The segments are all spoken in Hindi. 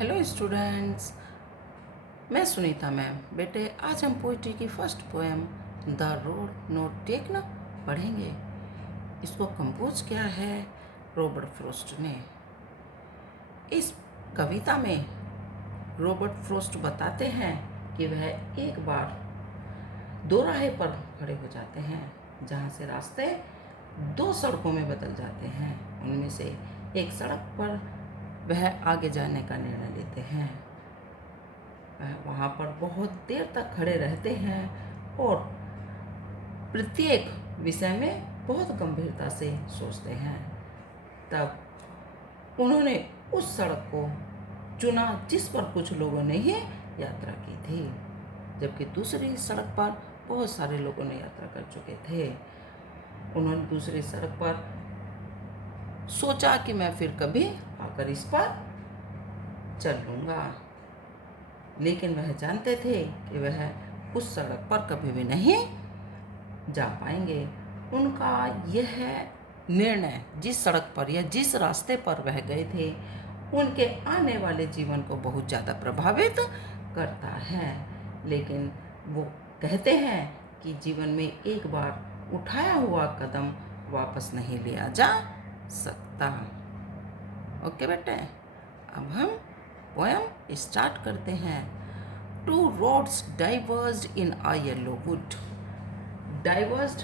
हेलो स्टूडेंट्स, मैं सुनीता मैम। बेटे, आज हम पोइट्री की first poem the road not taken पढ़ेंगे। इसको कंपोज किया है रॉबर्ट फ्रॉस्ट ने। इस कविता में रॉबर्ट फ्रॉस्ट बताते हैं कि वह एक बार दो राहे पर खड़े हो जाते हैं जहाँ से रास्ते दो सड़कों में बदल जाते हैं। उनमें से एक सड़क पर वह आगे जाने का निर्णय लेते हैं। वह वहाँ पर बहुत देर तक खड़े रहते हैं और प्रत्येक विषय में बहुत गंभीरता से सोचते हैं। तब उन्होंने उस सड़क को चुना जिस पर कुछ लोगों ने ही यात्रा की थी, जबकि दूसरी सड़क पर बहुत सारे लोगों ने यात्रा कर चुके थे। उन्होंने दूसरी सड़क पर सोचा कि मैं फिर कभी आकर इस पर चल लूँगा, लेकिन वह जानते थे कि वह उस सड़क पर कभी भी नहीं जा पाएंगे। उनका यह निर्णय जिस सड़क पर या जिस रास्ते पर वह गए थे उनके आने वाले जीवन को बहुत ज़्यादा प्रभावित करता है। लेकिन वो कहते हैं कि जीवन में एक बार उठाया हुआ कदम वापस नहीं लिया जा सकता। ओके बेटे, अब हम पोएम स्टार्ट करते हैं। Two roads divorced in a yellow would. Divorced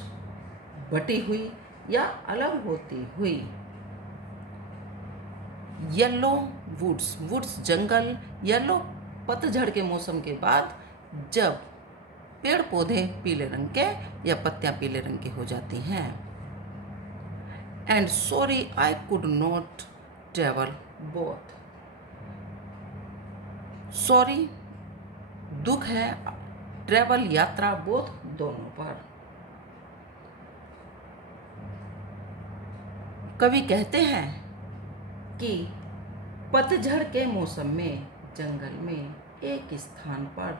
बटी हुई या अलग होती हुई। येलो वुड्स, वुड्स जंगल। येलो पतझड़ के मौसम के बाद जब पेड़ पौधे पीले रंग के या पत्तियां पीले रंग की हो जाती हैं। And sorry I could not travel both. Sorry दुख है, ट्रेवल यात्रा, बोथ दोनों पर। कवि कहते हैं कि पतझड़ के मौसम में जंगल में एक स्थान पर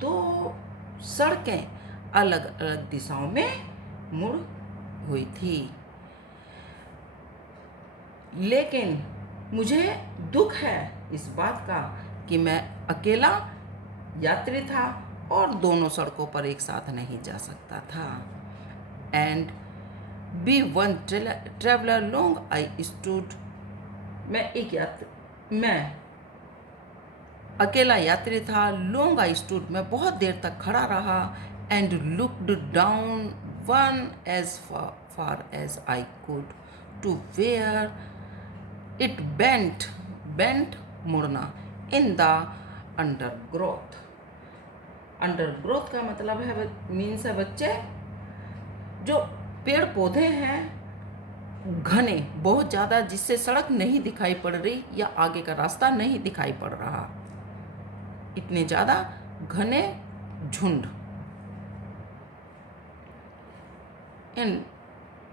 दो सड़कें अलग अलग दिशाओं में मुड़ हुई थी, लेकिन मुझे दुख है इस बात का कि मैं अकेला यात्री था और दोनों सड़कों पर एक साथ नहीं जा सकता था। And be one traveller long I stood. मैं अकेला यात्री था। लॉन्ग आई स्टूड, मैं बहुत देर तक खड़ा रहा। And looked down one as far as I could to where it bent मुड़ना इन द अंडरग्रोथ। अंडरग्रोथ का मतलब है मीन्स है बच्चे, जो पेड़ पौधे हैं घने बहुत ज़्यादा, जिससे सड़क नहीं दिखाई पड़ रही या आगे का रास्ता नहीं दिखाई पड़ रहा, इतने ज़्यादा घने झुंड। इन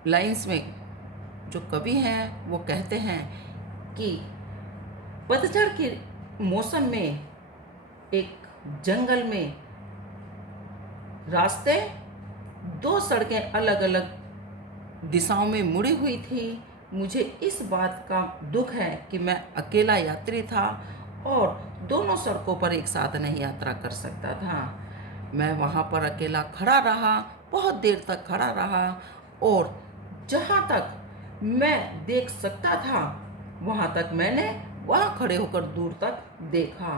लाइंस में जो कवि हैं वो कहते हैं कि पतझड़ के मौसम में एक जंगल में रास्ते दो सड़कें अलग अलग दिशाओं में मुड़ी हुई थी। मुझे इस बात का दुख है कि मैं अकेला यात्री था और दोनों सड़कों पर एक साथ नहीं यात्रा कर सकता था। मैं वहाँ पर अकेला खड़ा रहा, बहुत देर तक खड़ा रहा, और जहाँ तक मैं देख सकता था वहाँ तक मैंने वहाँ खड़े होकर दूर तक देखा।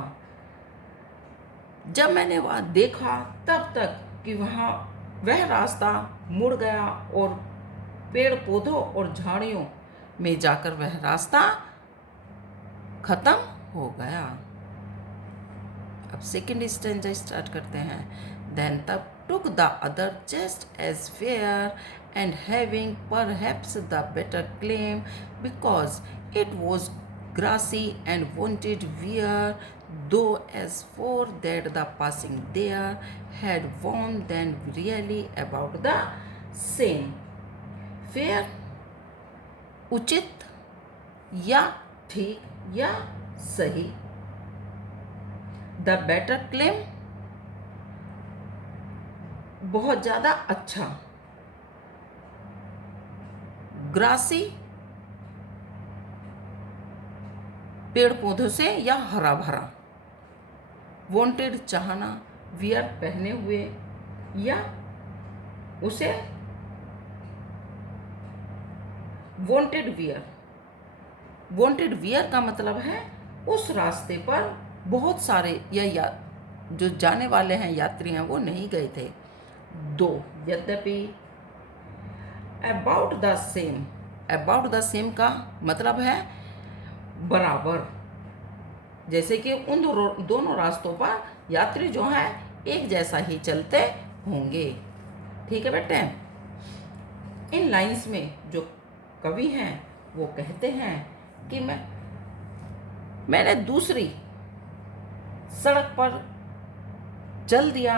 जब मैंने वहाँ देखा तब तक कि वहाँ वह रास्ता मुड़ गया और पेड़ पौधों और झाड़ियों में जाकर वह रास्ता खत्म हो गया। अब सेकेंड स्टेंजा स्टार्ट करते हैं। देन तब took the other just as fair and having perhaps the better claim because it was grassy and wanted wear, though as for that the passing there had warned them really about the same. Fair उचित या ठीक या सही। द बेटर क्लेम बहुत ज़्यादा अच्छा। ग्रासी पेड़ पौधों से या हरा भरा। वांटेड चाहना, वियर पहने हुए या उसे वांटेड वियर। वांटेड वियर का मतलब है उस रास्ते पर बहुत सारे या जो जाने वाले हैं यात्री हैं वो नहीं गए थे। दो, यद्यपि। About the same. About the same का मतलब है बराबर, जैसे कि उन दोनों रास्तों पर यात्री जो हैं एक जैसा ही चलते होंगे। ठीक है बेटे। इन लाइंस में जो कवि हैं वो कहते हैं कि मैंने दूसरी सड़क पर चल दिया,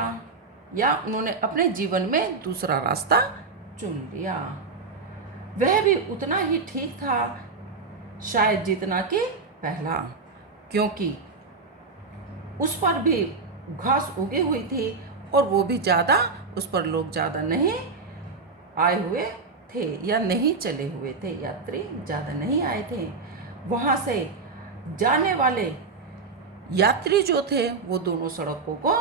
या उन्होंने अपने जीवन में दूसरा रास्ता चुन लिया। वह भी उतना ही ठीक था शायद जितना कि पहला, क्योंकि उस पर भी घास उगी हुई थी और वो भी ज़्यादा, उस पर लोग ज़्यादा नहीं आए हुए थे या नहीं चले हुए थे, यात्री ज़्यादा नहीं आए थे। वहाँ से जाने वाले यात्री जो थे वो दोनों सड़कों को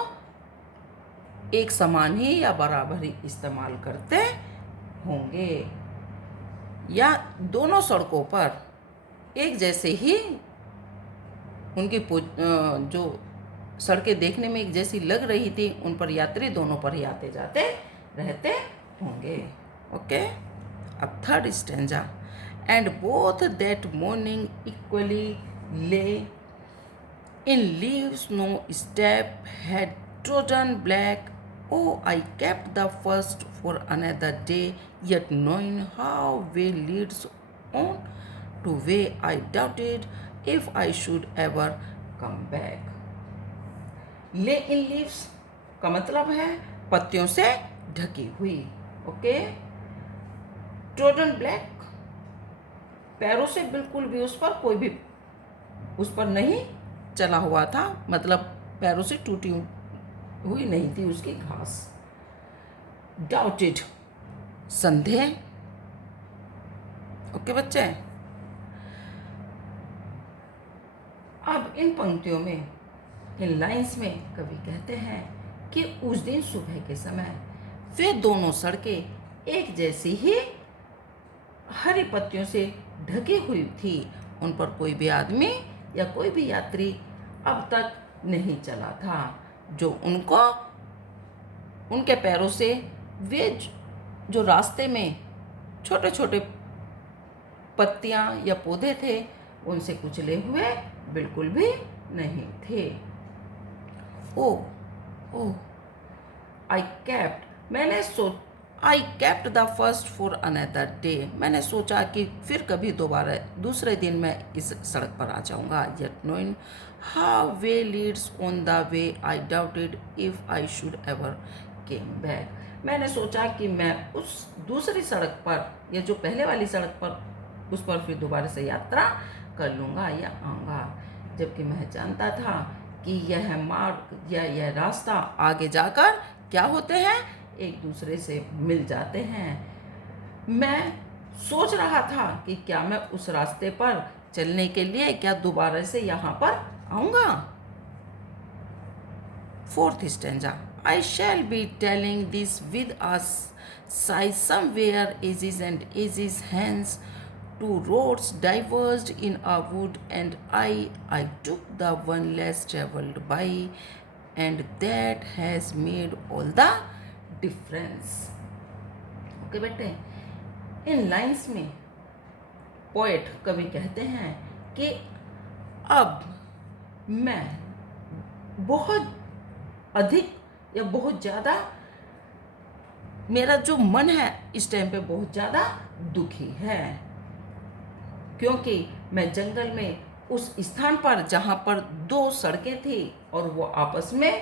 एक समान ही या बराबर ही इस्तेमाल करते होंगे, या दोनों सड़कों पर एक जैसे ही उनकी जो सड़कें देखने में एक जैसी लग रही थी, उन पर यात्री दोनों पर ही आते जाते रहते होंगे। ओके। अब third stanza. And both that morning equally lay in leaves no step had trodden black. Oh, I kept the first for another day, yet knowing how way leads on to way, I doubted if I should ever come back. Lay in leaves का मतलब है पत्तियों से ढकी हुई। ओके। trodden black, पैरों से बिल्कुल भी उस पर कोई भी उस पर नहीं चला हुआ था, मतलब पैरों से टूटी हुई नहीं थी उसकी घास। डाउटेड, संदेह। ओके बच्चे। अब इन पंक्तियों में, इन लाइंस में कवि कहते हैं कि उस दिन सुबह के समय वे दोनों सड़कें एक जैसी ही हरी पत्तियों से ढकी हुई थी। उन पर कोई भी आदमी या कोई भी यात्री अब तक नहीं चला था, जो उनके पैरों से वे जो रास्ते में छोटे छोटे पत्तियां या पौधे थे उनसे कुचले हुए बिल्कुल भी नहीं थे। Oh I kept the first for another day. मैंने सोचा कि फिर कभी दोबारा दूसरे दिन मैं इस सड़क पर आ जाऊंगा। Yet knowing how way Leeds on the way, I doubted if I should ever came back. मैंने सोचा कि मैं उस दूसरी सड़क पर या जो पहले वाली सड़क पर उस पर फिर दोबारा से यात्रा कर लूँगा या आऊँगा, जबकि मैं जानता था कि यह मार्ग या यह रास्ता आगे जाकर क्या होते हैं, एक दूसरे से मिल जाते हैं। मैं सोच रहा था कि क्या मैं उस रास्ते पर चलने के लिए क्या दोबारा से यहाँ पर आऊँगा। Fourth stanza. I shall be telling this with a sigh. Somewhere edges and edges hence, two roads diverged in a wood, and I took the one less travelled by, and that has made all the difference. Okay बेटे, इन लाइंस में पोएट कवि कहते हैं कि अब मैं बहुत अधिक या बहुत ज़्यादा, मेरा जो मन है इस टाइम पे बहुत ज़्यादा दुखी है, क्योंकि मैं जंगल में उस स्थान पर जहाँ पर दो सड़कें थी और वो आपस में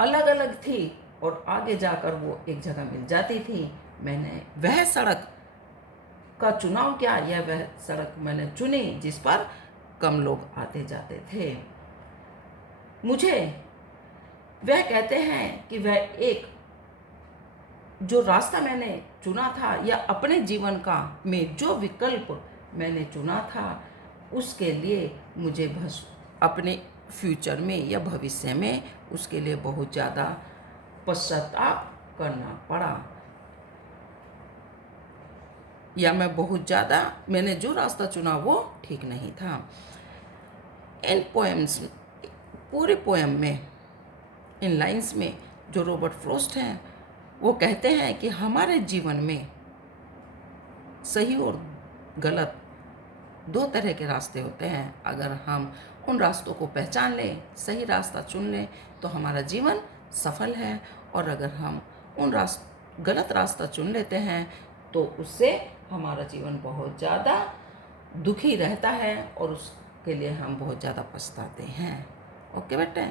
अलग अलग थी और आगे जाकर वो एक जगह मिल जाती थी, मैंने वह सड़क का चुनाव किया, या वह सड़क मैंने चुनी जिस पर कम लोग आते जाते थे। मुझे वह कहते हैं कि वह एक जो रास्ता मैंने चुना था या अपने जीवन का में जो विकल्प मैंने चुना था उसके लिए मुझे अपने फ्यूचर में या भविष्य में उसके लिए बहुत ज़्यादा पश्चाताप करना पड़ा, या मैंने जो रास्ता चुना वो ठीक नहीं था। इन पोएम्स, पूरे पोएम में, इन लाइंस में जो रॉबर्ट फ्रॉस्ट हैं वो कहते हैं कि हमारे जीवन में सही और गलत दो तरह के रास्ते होते हैं। अगर हम उन रास्तों को पहचान लें, सही रास्ता चुन लें, तो हमारा जीवन सफल है। और अगर हम गलत रास्ता चुन लेते हैं तो उससे हमारा जीवन बहुत ज़्यादा दुखी रहता है और उसके लिए हम बहुत ज़्यादा पछताते हैं। ओके बेटे।